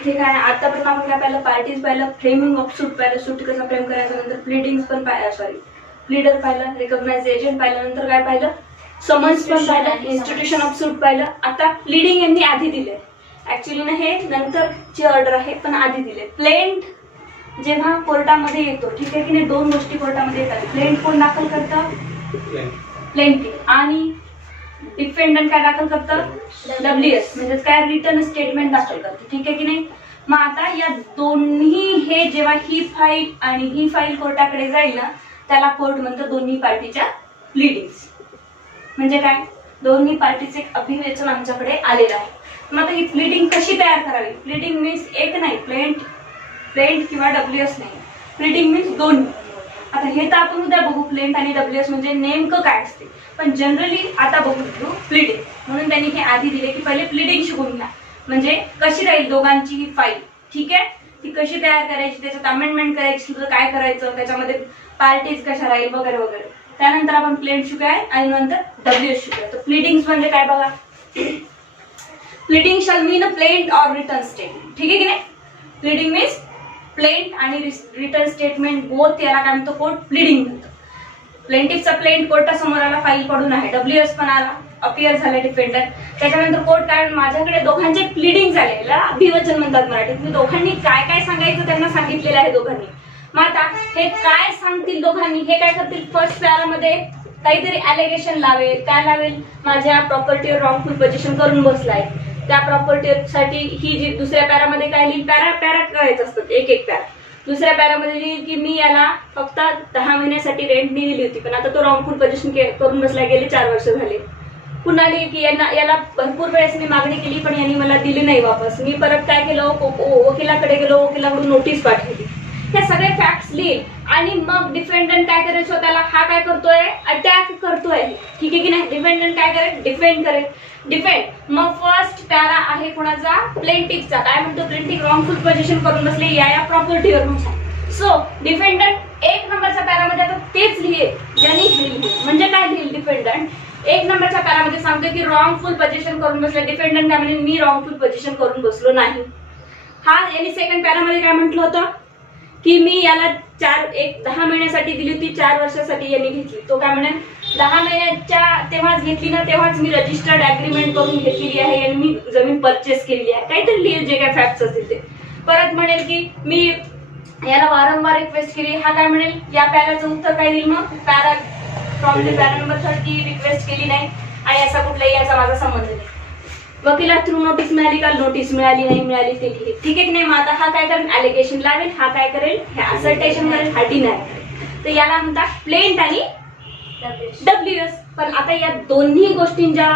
इथे काय आतापर्यंत आपण काय पाहिलं, पार्टीज पाहिलं, फ्रेमिंग ऑफ सूट पाहिलं, सूट कसा फ्रेम करायचा, नंतर प्लीडिंग्स पण प्लीडर पाहिलं, रिकॉग्नाइज एजंट पाहिलं, नंतर काय पाहिलं, समन्स पण पाहिलं, इन्स्टिट्यूशन ऑफ सूट पाहिलं. आता प्लीडिंग यांनी आधी दिले, ऍक्च्युली ना हे नंतरची ऑर्डर आहे पण आधी दिले. प्लेंट जेव्हा कोर्टामध्ये येतो, ठीक आहे की नाही, दोन गोष्टी कोर्टामध्ये येतात. प्लेंट कोण दाखल करतं, प्लेंटिफ, आणि डिफेंडंट काय दाखल करतं, WS म्हणजे काय रिटर्न स्टेटमेंट दाखल करतं, ठीक आहे की नाही. मग आता या दोन्ही हे जेव्हा ही फाईल आणि ही फाईल कोर्टाकडे जाईल ना, त्याला कोर्ट म्हणतं दोन्ही पार्टीच्या प्लीडिंग्स. म्हणजे काय, दोन्ही पार्टीचे अभिवेचन आमच्याकडे आलेलं आहे. मग आता ही प्लीडिंग कशी तयार करावी, प्लीडिंग मीन्स एक नाही, प्लेंट किंवा WS नाही, प्लीडिंग मीन्स दोन्ही. आता हे तर आपण उद्या बघू प्लेंट आणि WS म्हणजे नेमकं काय असते, पण जनरली आता बघू घेऊ प्लीडिंग. म्हणून त्यांनी हे आधी दिले की पहिले प्लीडिंग शिकून घ्या, म्हणजे कशी राहील दोघांची ही फाईल, ठीक आहे, ती कशी तयार करायची, त्याच्यात अमेंडमेंट करायची, काय करायचं, त्याच्यामध्ये पार्टीज कशा राहील वगैरे वगैरे. त्यानंतर आपण प्लेंट शिकूया आणि नंतर WS शिकूया. तर प्लीडिंग्स म्हणजे काय बघा, pleading shall mean a plaint or return statement, ठीक आहे की नाही. प्लीडिंग मीन्स प्लेंट आणि रिटर्न स्टेटमेंट बोथ, याला काय म्हणतो कोर्ट प्लीडिंग म्हणतो. प्लेंटिफचा प्लेंट कोर्टासमोर आला, फाईल पडून आहे, WS पण आला, अपियर झाले डिफेंडर. त्याच्यानंतर कोर्ट काय, माझ्याकडे दोघांचे प्लीडिंग झाले, अभिवचन म्हणतात मराठीत. मी दोघांनी काय काय सांगायचं त्यांना सांगितलेलं आहे दोघांनी. मग आता हे काय सांगतील दोघांनी, हे काय करतील, फर्स्ट पॅरामध्ये काहीतरी अलिगेशन लावेल. काय लावेल, माझ्या प्रॉपर्टीवर रॉंगफुल पोझिशन करून बसलाय, त्या प्रॉपर्टीसाठी ही जी दुसऱ्या पॅरामध्ये काय लिहिल, पॅरा करायचं असतं, एक एक पॅरा. दुसऱ्या पॅरामध्ये लिहिल की मी याला फक्त 10 महिन्यासाठी रेंटनी दिली होती, पण आता तो रॉंगफुल पोझिशन करून बसला, गेले 4 वर्ष झाले. पुन्हा लिहिल की याला भरपूर वेळेस मी मागणी केली पण यांनी मला दिली नाही वापस. मी परत काय केलं, वकिलाकडे गेलो, वकिलाकडून नोटीस पाठवली. हे सगळे फॅक्ट्स लिहिल आणि मग डिफेंडंट काय करेल, स्वतःला हा काय करतोय, अटॅक करतोय, ठीक आहे की नाही. डिफेंडंट काय करेल, डिफेंड करेल, डिफेंड. मग फर्स्ट पॅरा आहे कोणाचा, प्लेंटिफचा. काय म्हणतो, प्लेंटिफ रॉंगफुल पोझिशन करून बसले या प्रॉपर्टीवर नुसार. सो डिफेंडंट 1 नंबरच्या पॅरामध्ये आता तेच लिहिल ज्यांनी लिहिल. म्हणजे काय लिहिल, डिफेंडंट 1 नंबरच्या पॅरामध्ये सांगतो की रॉंगफुल पोझिशन करून बसले. डिफेंडंट काय म्हणजे मी रॉंगफुल पोझिशन करून बसलो नाही. हा यांनी सेकंड पॅरामध्ये काय म्हटलं होतं की मी याला 10 महिन्यासाठी दिली होती, 4 वर्षासाठी यांनी घेतली. तो काय म्हणे, 10 महिन्याच्या तेव्हाच घेतली ना, तेव्हाच मी रजिस्टर्ड अग्रीमेंट करून घेतलेली आहे आणि मी जमीन परचेस केलेली आहे. काहीतरी लिहिल जे काय फॅक्ट्स असतील ते. परत म्हणेल की मी याला वारंवार रिक्वेस्ट केली. हा काय म्हणेल, या पॅराचं उत्तर काय देईल, मग para from the para number 30 request केली नाही आणि असा कुठलाही याचा माझा संबंध नाही. वकिला थ्रू नोटीस मिळाली का, नोटीस मिळाली नाही मिळाली ते लिहिल, ठीक आहे की नाही. मग आता हा काय करेल, अलिगेशन लावेल, हा काय करेल, हे असर्टेशन करेल, हा डिनाय करेल. तर याला म्हणतात प्लेंट आणि WS. पण आता या दोन्ही गोष्टींच्या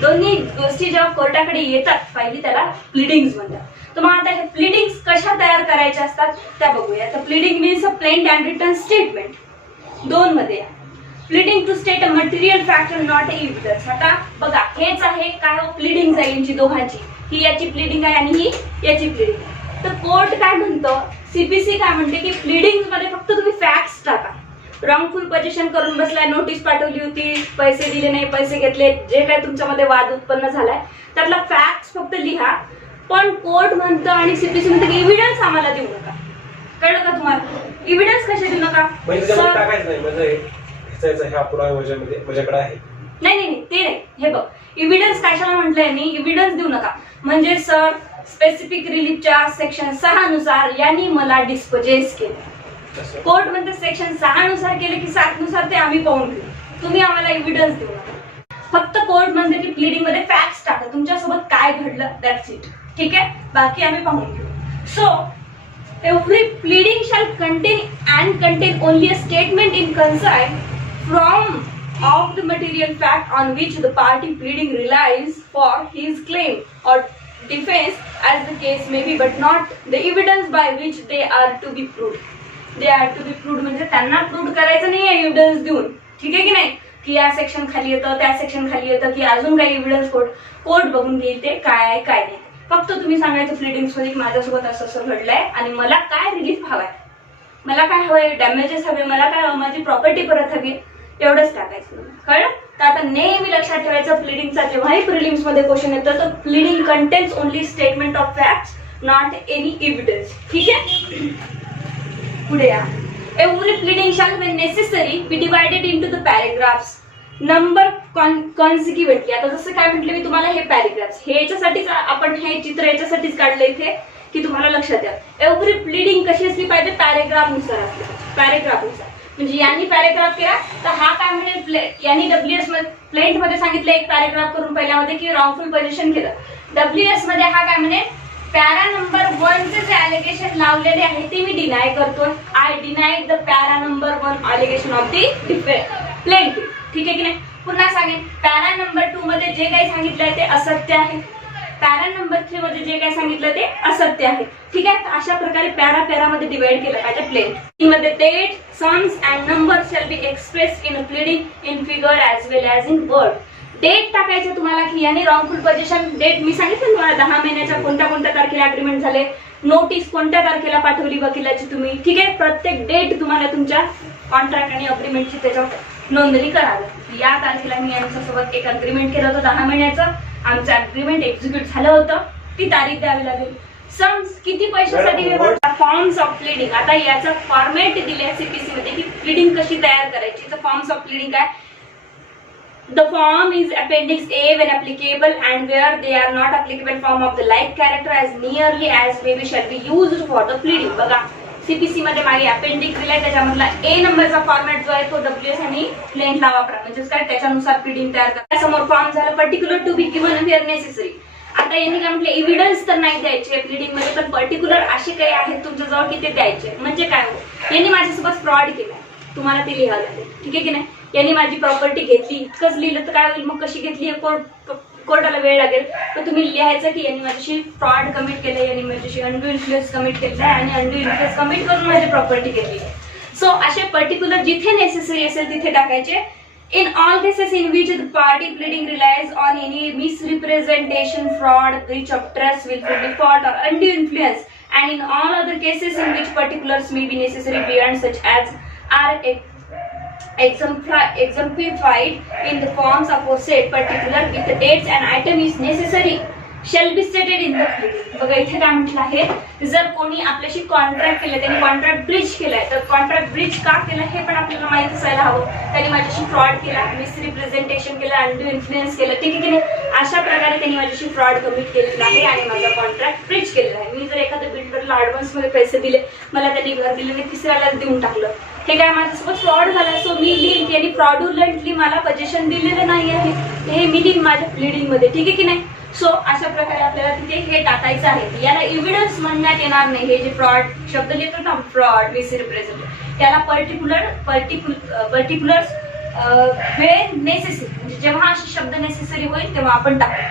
दोन्ही गोष्टी जेव्हा कोर्टाकडे येतात फायली, त्याला प्लीडिंग्स म्हणतात. तर मग आता हे प्लीडिंग्स कशा तयार करायच्या असतात त्या बघूया. तर pleading means a plaint and written statement. 2 मध्ये pleading to state a material fact not evidence. आता बघा हेच आहे काय, प्लीडिंग आहे यांची दोघांची, ही याची प्लीडिंग आहे आणि ही याची प्लीडिंग आहे. तर कोर्ट काय म्हणतं, CPC काय म्हणते की प्लीडिंग मध्ये फक्त तुम्ही फॅक्ट्स टाका. रॉंगफुल पोझिशन करून बसलाय, नोटीस पाठवली होती, पैसे दिले नाही, पैसे घेतले, जे काय तुमच्यामध्ये वाद उत्पन्न झालाय त्यातला फॅक्ट्स फक्त लिहा. पण कोर्ट म्हणतं आणि CPC म्हणतं की एव्हिडन्स आम्हाला देऊ नका. कळलं का तुम्हाला, एव्हिडन्स कसे देऊ नका, माझ्याकडे आहे. नाही ते नाही. हे बघ, एव्हिडन्स कशाला म्हटलंय मी, एव्हिडन्स देऊ नका म्हणजे सर स्पेसिफिक रिलीफच्या सेक्शन 6 नुसार यांनी मला डिस्पोजेस केले. कोर्ट म्हणते सेक्शन 6 नुसार केले की 7 नुसार ते आम्ही पाहून घेऊ, तुम्ही आम्हाला एव्हिडन्स देऊ नका. फक्त कोर्ट म्हणते की प्लीडिंग मध्ये फॅक्ट्स टाका, तुमच्यासोबत काय घडलं, दॅट्स इट, ठीक आहे, बाकी आम्ही पाहून घेऊ. So every pleading shall contain only a statement in concern from of the material fact on which the party pleading relies for his claim or defense as the case may be, but not the evidence by which they are to be proved. They are to be proved म्हणजे त्यांना prove करायचं नाही आहे evidence देऊन, ठीक आहे की नाही, की या सेक्शन खाली येतं, त्या सेक्शन खाली येतं, की अजून काही एव्हिडन्स कोर्ट बघून घेईल ते काय आहे काय नाही. फक्त तुम्ही सांगायचं प्लीडिंग्स मध्ये माझ्यासोबत असं असं घडलंय आणि मला काय रिलीफ हवाय, मला काय हवंय, डॅमेजेस हवे, मला काय हवं, माझी प्रॉपर्टी परत हवी. एवढंच टाकायचं. कळलं? तर आता नेहमी लक्षात ठेवायचं प्लीडिंगचा जेव्हाही प्रिलिम्स मध्ये क्वेश्चन येतो तर pleading contents only statement of facts not any evidence. ठीक आहे, पुढे या. Every pleading shall be necessary be divided into the paragraphs number consequently. आता जसं काय म्हटलं मी तुम्हाला, हे पॅराग्राफ्स हे याच्यासाठीच आपण हे चित्र याच्यासाठीच काढलं इथे की तुम्हाला लक्षात या. एव्हरी प्लीडिंग कशी असली पाहिजे, पॅराग्राफ नुसार असली पाहिजे, पॅराग्राफ नुसार. म्हणजे यांनी पॅराग्राफ केला तर हा काय म्हणजे यांनी डब्ल्यूएस प्लेंट मध्ये सांगितलं एक पॅराग्राफ करून पहिल्यामध्ये की रॉंगफुल पोझिशन केलं. डब्ल्यूएस मध्ये हा काय म्हणे, पॅरा नंबर 1 चे जे अलिगेशन लावलेले आहे ते मी डिनाय करतोय. I deny the para number 1 allegation of the plaint. ठीक आहे की नाही? पुन्हा सांगेन, पॅरा नंबर 2 मध्ये जे काही सांगितलंय ते असत्य आहे, पॅरा नंबर 3 मध्ये जे काही सांगितलं ते असत्य आहे. ठीक आहे, अशा प्रकारे पॅरा मध्ये डिवाइड केलं पाहिजे प्लेन मध्ये. Date, sums and number shall be express in pleading in figure as well as in word. Date टाकायचं तुम्हाला की याने रॉंगफुल पोझिशन डेट मी सांगितलं तुम्हाला 10 महिन्याच्या कोणत्या तारखेला अग्रीमेंट झाले, नोटीस कोणत्या तारखेला पाठवली वकिलाची तुम्ही. ठीक आहे, प्रत्येक डेट तुम्हाला तुमच्या कॉन्ट्रॅक्ट आणि अग्रीमेंटची त्याच्यावर नोंदणी करावी. या तारखेला मी यांच्यासोबत एक अग्रीमेंट केलं होतं 10 महिन्याचं, आमचं अग्रीमेंट एक्झिक्यूट झालं होतं, ती तारीख द्यावी लागेल. सम्स किती पैशासाठी, फॉर्म्स ऑफ प्लीडिंग. आता याचा फॉर्मॅट दिले सीपीसी मध्ये की प्लीडिंग कशी तयार करायची. तर फॉर्म्स ऑफ प्लीडिंग काय, the form is appendix A when applicable and where they are not applicable form of the like character as nearly as may be shall be used for the pleading. बघा CPC मध्ये मागे appendix दिलाय, त्याच्यामधला ए नंबरचा format जो आहे तो WS आणि प्लेंटला वापरा, म्हणजे काय त्याच्यानुसार प्लीडिंग तयार करा. समोर फॉर्म झालं particular to be given where necessary. आता यांनी काय म्हटलं, एव्हिडन्स तर नाही द्यायचे प्लीडिंग मध्ये, पण पर्टिक्युलर असे काही आहेत तुमच्याजवळ की ते द्यायचे. म्हणजे काय हो, यांनी माझ्यासोबत फ्रॉड केला, तुम्हाला ते लिहावं लागेल. ठीक आहे की नाही? यांनी माझी प्रॉपर्टी घेतली, इतकंच लिहिलं तर काय होईल, मग कशी घेतली हे कोर्टाला वेळ लागेल. तर तुम्ही लिहायचं की यांनी माझ्याशी फ्रॉड कमिट केलं, यांनी माझ्याशी अंडू इन्फ्लुएन्स कमिट केलं आणि अंडू इन्फ्लुएन्स कमिट करून माझी प्रॉपर्टी घेतली. सो असे पर्टिक्युलर जिथे नेसेसरी असेल तिथे टाकायचे. In all cases in which the party pleading relies on any misrepresentation, fraud, breach of trust, willful default or undue influence, and in all other cases in which particulars may be necessary beyond such as are exemplified in the forms aforesaid, particular with the dates and item is necessary shall be stated in the pleading. बघा इथे काय म्हटलं आहे, जर कोणी आपल्याशी contract केलं, त्यांनी कॉन्ट्रॅक्ट ब्रीच केलाय, तर कॉन्ट्रॅक्ट ब्रीच का केलं हे पण आपल्याला माहिती असायला हवं. त्यांनी माझ्याशी फ्रॉड केला, मिसरिप्रेझेंटेशन केलं, अंडू इन्फ्लुएन्स केलं. ठीक आहे की नाही? अशा प्रकारे त्यांनी माझ्याशी फ्रॉड कमिट केलेला आहे आणि माझा कॉन्ट्रॅक्ट ब्रीच केलेला आहे. मी जर एखाद्या बिल्डरला ऍडव्हान्स मध्ये पैसे दिले, मला त्यांनी घर दिले आणि तिसऱ्यालाच देऊन टाकलं, हे काय माझ्यासोबत फ्रॉड झाला. सो मी लिहिल की यांनी फ्रॉडुलंटली मला पोझिशन दिलेलं नाही आहे, हे मी लिहिन माझ्या प्लीडिंग मध्ये. ठीक आहे की नाही? सो अशा प्रकारे आपल्याला तिथे हे टाकायचं आहे. याला एव्हिडन्स म्हणण्यात येणार नाही. हे जे फ्रॉड शब्द लिहितो ना, फ्रॉड, मिसरिप्रेझेंट, त्याला पर्टिक्युलर वेळ नेसेसरी, म्हणजे जेव्हा असे शब्द नेसेसरी होईल तेव्हा आपण टाकू.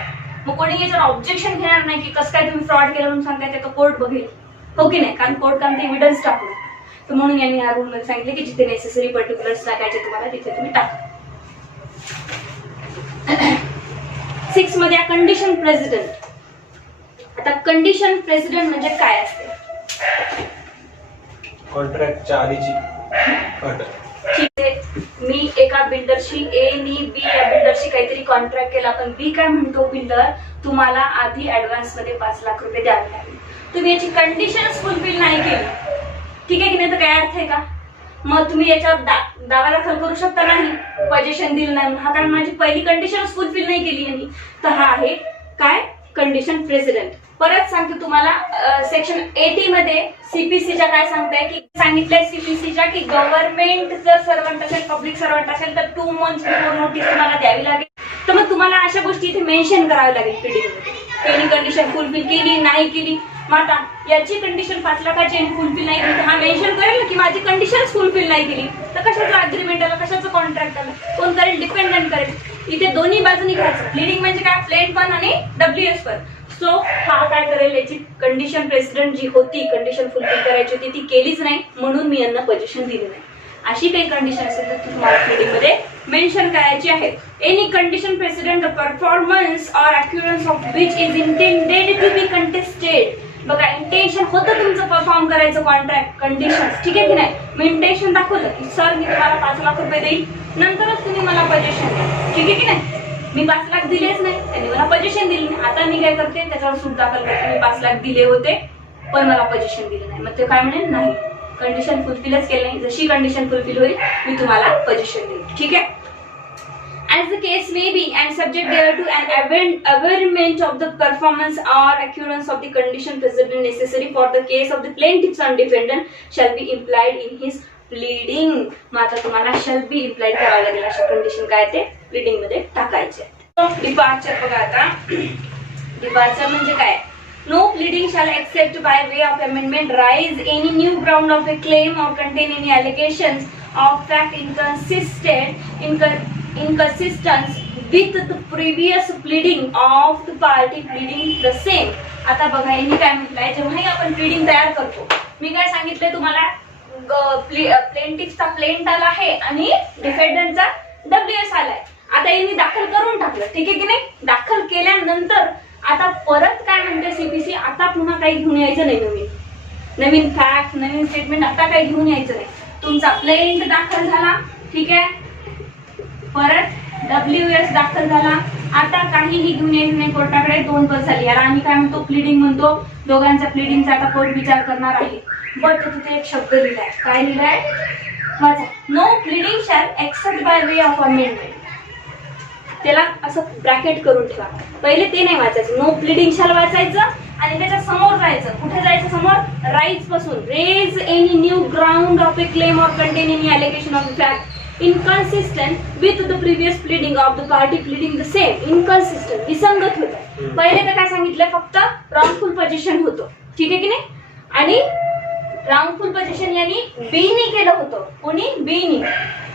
मग कोणी जर ऑब्जेक्शन घेणार नाही की कसं काय तुम्ही फ्रॉड केलं म्हणून सांगताय, ते कोर्ट बघेल, हो की नाही? कारण कोर्ट काम ते एव्हिडन्स टाकू. तर म्हणून यांनी या रूल मध्ये सांगितले की जिथे नेसेसरी पर्टिक्युलर्स टाकायचे तुम्हाला तिथे तुम्ही टाका. 6 मध्ये कंडिशन प्रेसिडेंट. आता कंडिशन प्रेसिडेंट म्हणजे काय असते? कॉन्ट्रॅक्टच्या आधीची अट. ठीक आहे, मी एका बिल्डरशी ए आणि बी या बिल्डरशी काहीतरी कॉन्ट्रॅक्ट केला, पण बी काय म्हणतो, बिल्डर तुम्हाला आधी ऍडव्हान्स मध्ये 5 लाख रुपये द्यावे लागेल. तुम्ही याची कंडिशन्स फुलफिल नाही केली, ठीक आहे की नाही, तर काय अर्थ आहे का? मग तुम्ही याच्यावर दावा दाखल करू शकता नाही, पोझिशन दिलं नाही. हा कारण माझी पहिली कंडिशन फुलफिल नाही केली यांनी, तर हा आहे काय, कंडिशन प्रेसिडेंट. परत सांगते तुम्हाला, सेक्शन 80 मध्ये सीपीसीच्या काय सांगताय की सांगितलंय सीपीसीच्या की गव्हर्नमेंट जर सर्वंट असेल, पब्लिक सर्वंट असेल तर 2 months बिफोर नोटीस तुम्हाला द्यावी लागेल. तर मग तुम्हाला अशा गोष्टी इथे मेन्शन करावी लागेल प्लीडिंग मध्ये. त्यांनी कंडिशन फुलफिल केली नाही केली, आता याची कंडिशन 5 लाखाची फुलफिल नाही केली, हा मेन्शन करेल की माझी कंडिशन फुलफिल नाही केली, तर कशाचं अग्रीमेंट आलं, कशाचं कॉन्ट्रॅक्ट आलं, कोण करेल, डिपेंडंट करेल. इथे दोन्ही बाजूनी घ्यायचं. प्लीडिंग म्हणजे काय, प्लेंट पण आणि डब्ल्यूएस पण. सो हा काय करेल, याची कंडिशन प्रेसिडेंट जी होती, कंडिशन फुलफिल करायची होती, ती केलीच नाही, म्हणून मी यांना पोझिशन दिली नाही. अशी काही कंडिशन असेल तर तुम्हाला प्लीडिंग मध्ये मेन्शन करायची आहे. Any condition precedent the performance or occurrence of which is intended to be contested. बघा, इंटेन्शन इंटेन्शन होतं तुमचं परफॉर्म करायचं कॉन्ट्रॅक्ट कंडिशन, ठीक आहे की नाही. मी इंटेन्शन दाखवलं की सर मी तुम्हाला 5 लाख रुपये देईल, नंतरच तुम्ही मला पोझिशन द्या, ठीक आहे की नाही. मी 5 लाख दिलेच नाही, त्यांनी मला पोझिशन दिली नाही. आता मी काय करते, त्याच्यावर सूट दाखल करते, मी 5 लाख दिले होते पण मला पोझिशन दिली नाही. मग ते काय म्हणेल, नाही कंडिशन फुलफिलच केली नाही, जशी कंडिशन फुलफिल होईल मी तुम्हाला पोझिशन देईल, ठीक आहे. As the case may be, and subject thereto an averment of the performance or occurrence of the condition present and necessary for the case of the plaintiff's and defendant shall be implied in his pleading. मात्र तुम्हाला shall be implied करावं लागेल, अशा condition काय ते pleading मध्ये टाकायचे. Departure बघा आता. डिपार्चर म्हणजे काय, no pleading shall except by way of amendment raise any new ground of a claim or contain any allegations of fact inconsistent with the previous pleading of the party pleading the same. आता बघा यांनी काय म्हटलंय, जेव्हाही आपण pleading तयार करतो, मी काय सांगितलंय तुम्हाला, प्लेंटिफचा प्लेंट आला आहे आणि डिफेंडंटचा WS आलाय. आता यांनी दाखल करून टाकलं, ठीक आहे की नाही. दाखल केल्यानंतर आता परत काय म्हणते CPC, आता पुन्हा काही घेऊन यायचं नाही, नवीन फॅक्ट नवीन स्टेटमेंट आता काही घेऊन यायचं नाही. तुमचा प्लेंट दाखल झाला, ठीक आहे, परत WS दाखल झाला, आता काहीही घेऊन यायचं नाही कोर्टाकडे. 2 पद झाली, याला आम्ही काय म्हणतो, प्लीडिंग म्हणतो. दोघांच्या प्लीडिंगचा आता कोर्ट विचार करणार आहे. बट तिथे एक शब्द लिहिलाय, काय लिहिलाय वाचा, no pleading shall except by way of amendment. त्याला असं ब्रॅकेट करून ठेवा, पहिले ते नाही वाचायचं, नो प्लीडिंग शॅल वाचायचं आणि त्याच्या समोर जायचं. कुठे जायचं समोर, राईट्स पासून, raise any new ground of a claim or contain any allegation of fact inconsistent with the previous pleading of the party pleading the same. Inconsistent, विसंगत होतं. पहिले तर काय सांगितलं, फक्त wrongful possession होतं, ठीक आहे की नाही. आणि wrongful possession यांनी बीनी केलं होतं, कोणी, बीनी.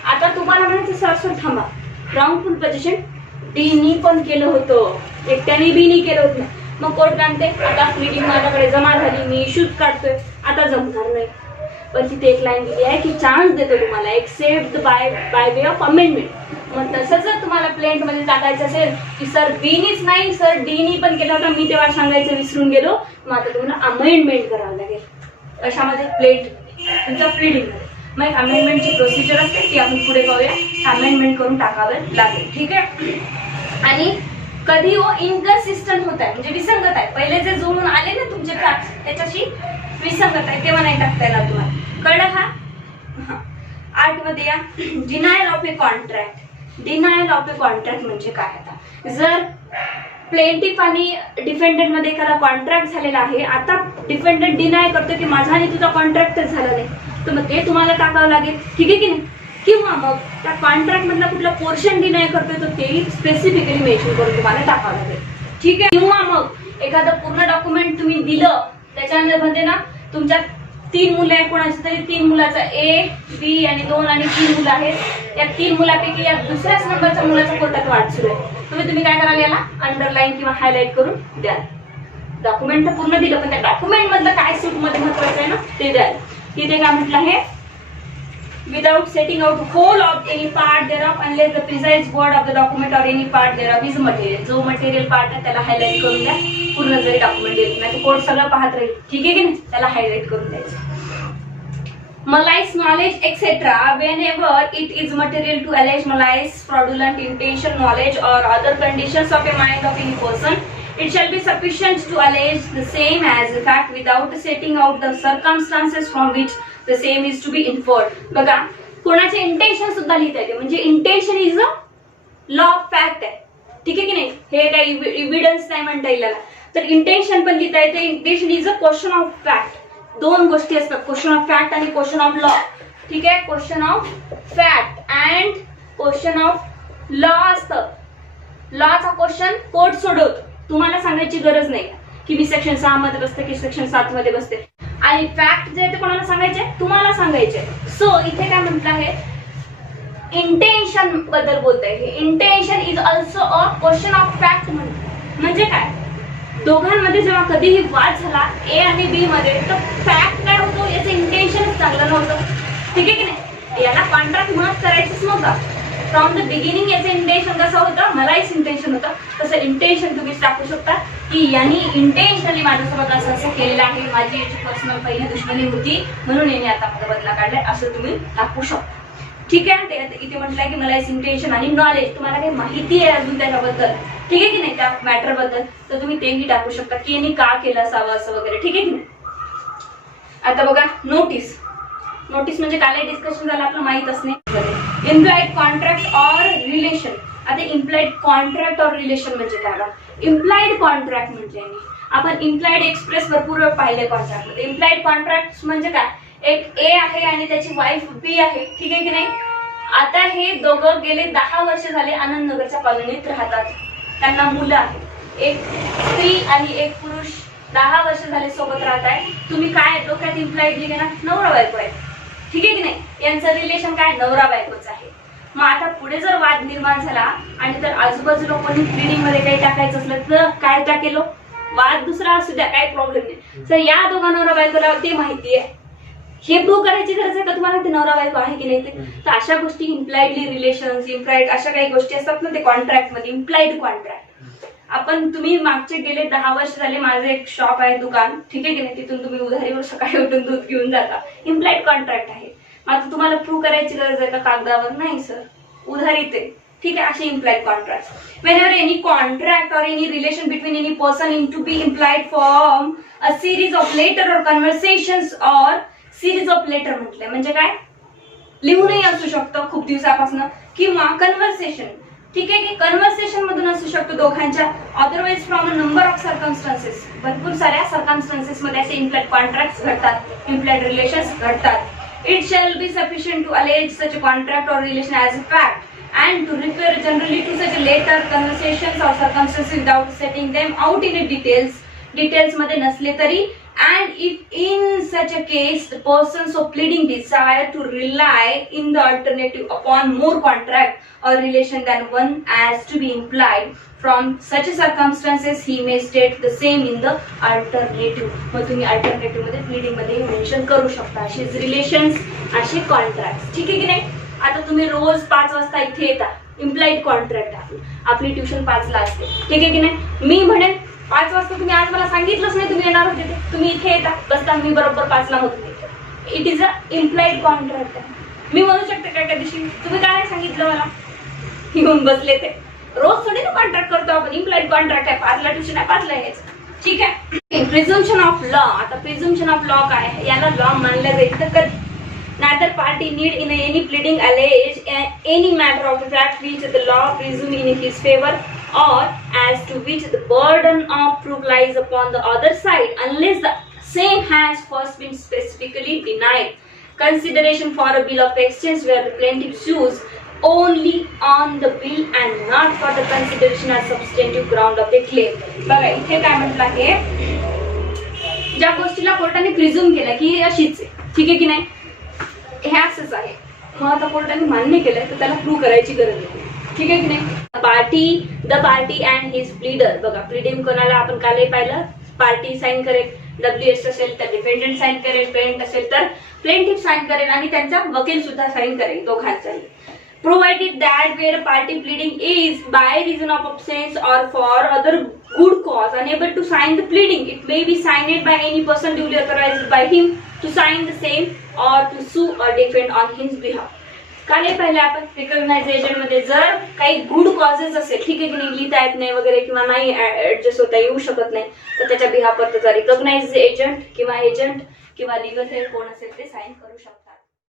आता तुम्हाला म्हणायचं सर थांबा, wrongful possession डीनी पण केलं होतं, एकट्याने बीनी केलं होतं. मग कोर्ट सांगते आता प्लीडिंग माझ्याकडे जमा झाली, मी इश्यूज काढतोय, आता जमणार नाही. पण तिथे एक लाईन दिली आहे की चान्स देतो तुम्हाला, accept by way of amendment. मग तसंच जर तुम्हाला प्लेंट मध्ये टाकायचं असेल की सर बीनीच नाही सर डीनी पण केलं होतं, मी तेव्हा सांगायचं विसरून गेलो, मग आता तुम्हाला अमेंडमेंट करावं लागेल. अशामध्ये प्लेंट तुमच्या प्लीडिंग मध्ये मग एक अमेंडमेंटची प्रोसिजर असते, ती आपण पुढे पाहूया. अमेंडमेंट करून टाकावं लागेल, ठीक आहे. आणि कधी हो इनकन्सिस्टंट होत आहे, म्हणजे विसंगत आहे, पहिले जे जुळून आले ना तुमचे फॅक्ट्स त्याच्याशी विसंगत आहे, तेव्हा नाही टाकता येणार तुम्हाला, कळलं. हा 8 मध्ये या, denial of A contract. Denial of A contract म्हणजे काय, आता जर प्लेंटिफ आणि डिफेंडंट मध्ये एखादा कॉन्ट्रॅक्ट झालेला आहे, आता डिफेंडंट डिनाय करतो की माझा आणि तुझा कॉन्ट्रॅक्टच झाला नाही, तर मग ते तुम्हाला टाकावं लागेल, ठीक आहे की नाही. किंवा मग त्या कॉन्ट्रॅक्ट मधला कुठला पोर्शन डिनाय करतोय तर तेही स्पेसिफिकली मेन्शन करून तुम्हाला टाकावं लागेल, ठीक आहे. किंवा मग एखादं पूर्ण डॉक्युमेंट तुम्ही दिलं, त्याच्यामध्ये ना तुमच्या 3 मुलं आहेत, कोणाची तरी 3 मुलाचा A, B आणि 2 आणि 3 मुलं आहेत, या 3 मुलापैकी या दुसऱ्याच नंबरच्या मुलाचा कोर्टात वाद सुरू आहे, तुम्ही काय कराल, याला अंडरलाईन किंवा हायलाइट करून द्याल. डॉक्युमेंट तर पूर्ण दिलं, पण त्या डॉक्युमेंट मधलं काय सूट मध्ये महत्वाचं आहे ना ते द्याल. तिथे काय म्हटलं आहे, without setting out whole of any part thereof unless the precise word of the document or any part thereof is material. जो मटेरियल पार्ट आहे त्याला हायलाइट करून द्या, पूर्ण जरी डॉक्युमेंट देत नाही कोर्ट सगळं पाहत राहील, ठीक आहे की नाही, त्याला हायलाइट करून द्यायचं. malice knowledge etc. whenever it is material to allege malice, fraudulent intention, knowledge or other conditions of a mind of any person, it shall be sufficient to allege the same as a fact without setting out the circumstances from which the same is to be inferred. बघा कोणाचे intention सुद्धा लिहिता येते, म्हणजे intention is a law of fact आहे, ठीक आहे की नाही. हे काही एव्हिडन्स नाही म्हणता येईल, तर इंटेन्शन पण लिहिता येते. Intention is a question of fact. 2 गोष्टी असतात, क्वेश्चन ऑफ फॅक्ट आणि क्वेश्चन ऑफ लॉ, ठीक आहे. Question of fact and question of law असतं. लॉचा क्वेश्चन कोर्ट सोडवतो, तुम्हाला सांगायची गरज नाही की मी सेक्शन 6 मध्ये बसते की सेक्शन 7 मध्ये बसते. आणि फॅक्ट जे ते कोणाला सांगायचे, तुम्हाला सांगायचे. सो इथे काय म्हटलं आहे, इंटेन्शन बद्दल बोलतंय. हे intention is also a question of fact. म्हणजे काय, दोघांमध्ये जेव्हा कधीही वाद झाला A आणि B मध्ये, तर फॅक्ट काय होतो, याचं इंटेन्शनच चांगलं नव्हतं, ठीक आहे की नाही. याला कॉन्ट्रॅक्ट मत करायचंच नव्हतं. फ्रॉम द बिगिनिंग याचं इंटेन्शन कसं होतं, मलाच इंटेन्शन होतं, तसं इंटेन्शन तुम्ही टाकू शकता. की यांनी इंटेन्शनली माझ्यासोबत असं केलेलं आहे, माझी याची पर्सनल पहिली दुश्मनी होती म्हणून याने आता माझा बदला काढलाय, असं तुम्ही टाकू शकता. ठीक आहे. ते इथे म्हटलंय की मला इंटेन्शन आणि नॉलेज, तुम्हाला काही माहिती आहे अजून त्याच्याबद्दल, ठीक आहे की नाही, त्या मॅटर बद्दल, तर तुम्ही तेही टाकू शकता की यांनी का केलं असावं असं वगैरे. ठीक आहे की नाही. आता बघा नोटीस. नोटीस म्हणजे काय डिस्कशन झालं आपलं माहित असणे. Implied contract or relation. आता इम्प्लाइड कॉन्ट्रॅक्ट ऑर रिलेशन म्हणजे काय बघा. इम्प्लाइड कॉन्ट्रॅक्ट म्हणजे आपण इम्प्लाइड एक्सप्रेस भरपूर पाहिले कॉन्ट्रॅक्ट मध्ये. इम्प्लाइड कॉन्ट्रॅक्ट म्हणजे काय, एक ए आहे आणि त्याची वाईफ बी आहे, ठीक आहे की नाही. आता हे दोघं गेले 10 वर्ष झाले आनंदनगरच्या कॉलनीत राहतात, त्यांना मुलं आहेत, एक स्त्री आणि एक पुरुष 10 वर्ष झाले सोबत राहत आहे. तुम्ही काय डोक्यात इम्प्लाइडली घेणार, नवरा बायको आहे, ठीक आहे की नाही. यांचं रिलेशन काय, नवरा बायकोच आहे. मग आता पुढे जर वाद निर्माण झाला आणि तर आजूबाजूला कोणी प्लीडिंग मध्ये काही टाकायचं असलं तर काय टाकेलो, वाद दुसरा असू द्या, काही प्रॉब्लेम नाही. तर या दोघा नवरा बायकोला ते माहिती आहे, हे प्रूव्ह करायची गरज आहे का तुम्हाला ते नवरा बायको आहे की नाही ते. तर अशा गोष्टी इम्प्लाइडली रिलेशन, इम्प्लाइड अशा काही गोष्टी असतात ना ते कॉन्ट्रॅक्ट मध्ये. इम्प्लाइड कॉन्ट्रॅक्ट आपण तुम्ही मागचे गेले 10 वर्ष झाले माझं एक शॉप आहे, दुकान, ठीक आहे की नाही, तिथून तुम्ही उधारीवर सकाळी उठून दूध घेऊन जाता, इम्प्लाइड कॉन्ट्रॅक्ट आहे. आता तुम्हाला प्रूव्ह करायची गरज आहे का कागदावर, नाही सर, उधारीत आहे, ठीक आहे. असे implied contract. whenever any contract or any relation between any person in to be implied from a series of letter or conversations or series of letter म्हटलंय म्हणजे काय, लिहूनही असू शकतं खूप दिवसापासून, किंवा कन्व्हर्सेशन, ठीक आहे की कन्व्हर्सेशन मधून असू शकतो दोघांच्या, otherwise from a number of circumstances, भरपूर साऱ्या सर्कमस्टान्सेस मध्ये असे इम्प्लाइड कॉन्ट्रॅक्ट घडतात, इम्प्लाइड रिलेशन्स घडतात. It shall be sufficient to allege such a contract or relation as a fact and to refer generally to such a later conversations or circumstances without setting them out in a details मध्ये नसले तरी, and if in such a case the person so pleading desire to rely in the alternative upon more contract or relation than one as to be implied from such a circumstances, he may state the same in the alternative. मग तुम्ही alternative मध्ये pleading मध्ये mention करू शकता असे relations, असे contract, ठीक आहे की नाही. आता तुम्ही रोज 5 वाजता इथे येता, इम्प्लाइड कॉन्ट्रॅक्ट आहे, आपली ट्युशन 5 ला असते, ठीक आहे की नाही. मी म्हणेन 5 वाजता तुम्ही आज मला सांगितलंच नाही तुम्ही येणार होते, तुम्ही इथे येता बसता, मी बरोबर 5 ला होत नाही. It is a implied contract आहे. मी म्हणू शकते का त्या दिवशी तुम्ही काय नाही सांगितलं मला, येऊन बसले ते. रोज थोडी ना कॉन्ट्रॅक्ट करतो आपण, इम्प्लाइड कॉन्ट्रॅक्ट आहे, 5 ला ट्युशन आहे, 5 ला यायचं, ठीक आहे. प्रिझम्पशन ऑफ लॉ. आता प्रिझम्पशन ऑफ लॉ काय आहे, याला लॉ मानलं जाईल तर कधी neither party need in any pleading allege any matter of fact which the law presume in his favor or as to which the burden of proof lies upon the other side unless the same has first been specifically denied consideration for a bill of exchange where the plaintiff sues only on the bill and not for the consideration as substantive ground of the claim. बघा इथे काय म्हटलं आहे, ज्या गोष्टीला कोर्टाने प्रिझ्युम केलं की अशीच आहे, ठीक आहे की नाही, हे असंच आहे, मग आता कोर्टाने मान्य केलंय तर त्याला प्रूव्ह करायची गरज आहे, ठीक आहे की नाही. The party and his pleader. बघा प्लीडिंग कोणाला आपण कालही पाहिलं, पार्टी साईन करेल, WS असेल तर डिफेंडंट साईन करेल, प्लेंट असेल तर प्लेंटिफ साईन करेल आणि त्यांचा वकील सुद्धा साईन करेल, दोघांचाही. Provided that where a party pleading is by reason of absence or for other good cause unable to sign the pleading, it may be signed by any person duly authorized by him to sign the same or to sue or defend on his behalf. काल पहिले आपण recognise agent मध्ये जर काही good causes असेल, ठीक आहे की नाही, लिहिता येत नाही वगैरे किंवा नाही ऍडजस्ट होता येऊ शकत नाही, तर त्याच्या बिहाफवर त्याचा रिकॉग्नाइज एजंट किंवा लीगल हेड कोण असेल ते साईन करू शकतो.